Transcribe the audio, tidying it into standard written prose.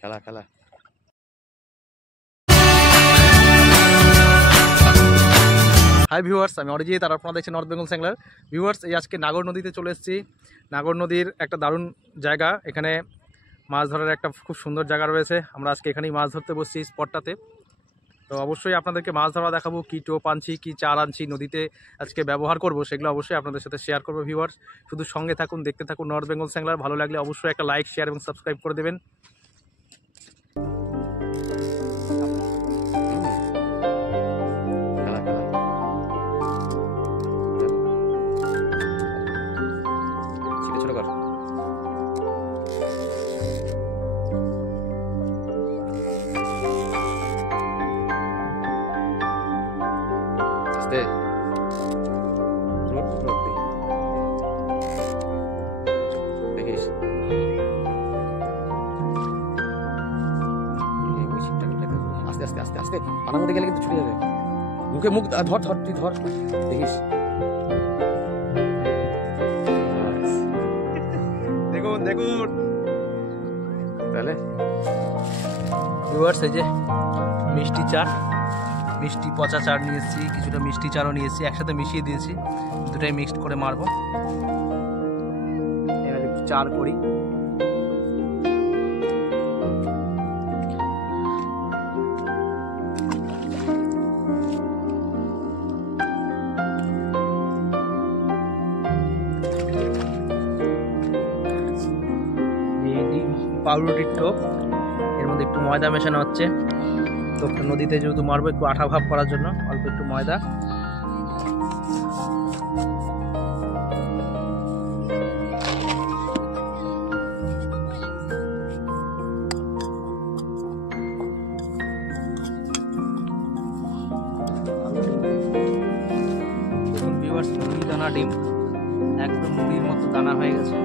খেলা খেলা। Hi viewers, আমি অরিজিৎ আর আপনারা দেখছেন নর্থ বেঙ্গল স্যাংলার। ভিউয়ার্স, এই আজকে নাগর নদীতে চলে এসেছি। নাগর নদীর একটা দারুণ জায়গা, এখানে মাছ ধরার একটা খুব সুন্দর জায়গা রয়েছে। আমরা আজকে এখানেই মাছ ধরতে বসছি স্পটটাতে। তো অবশ্যই আপনাদেরকে মাছ ধরা দেখাবো, কী টোপ আনছি, কী চার আনছি নদীতে আজকে ব্যবহার করব, সেগুলো অবশ্যই আপনাদের সাথে শেয়ার করবো। ভিউয়ার্স, শুধু সঙ্গে থাকুন, দেখতে থাকুন নর্থ বেঙ্গল স্যাংলার। ভালো লাগলে অবশ্যই একটা লাইক, শেয়ার এবং সাবস্ক্রাইব করে দেবেন। দেখিস আস্তে আস্তে আস্তে আস্তে, পানার মধ্যে গেলে কিন্তু ছুটে যাবে। মুখে মুখ ধর ধর, তুই ধর, দেখিস। দেখুন দেখুন তাহলে ভিউয়ার্স, এই যে মিষ্টি চার, মিষ্টি পচা চার নিয়ে এসেছি, কিছুটা মিষ্টি চারও নিয়েছি, একসাথে মিশিয়ে দিয়েছি, দুটাই মিক্সড করে মারবো। এবার একটু চার করি। পাউরুটির টোপ, এর মধ্যে একটু ময়দা মেশানো হচ্ছে। টোপটা নদীতে যেহেতু মারবো, একটু আঠা ভাব করার জন্য অল্প একটু ময়দা। দেখুন ভিউয়ার্স, মুড়ি দানা ডিম, একদম মুড়ির মতো দানা হয়ে গেছে।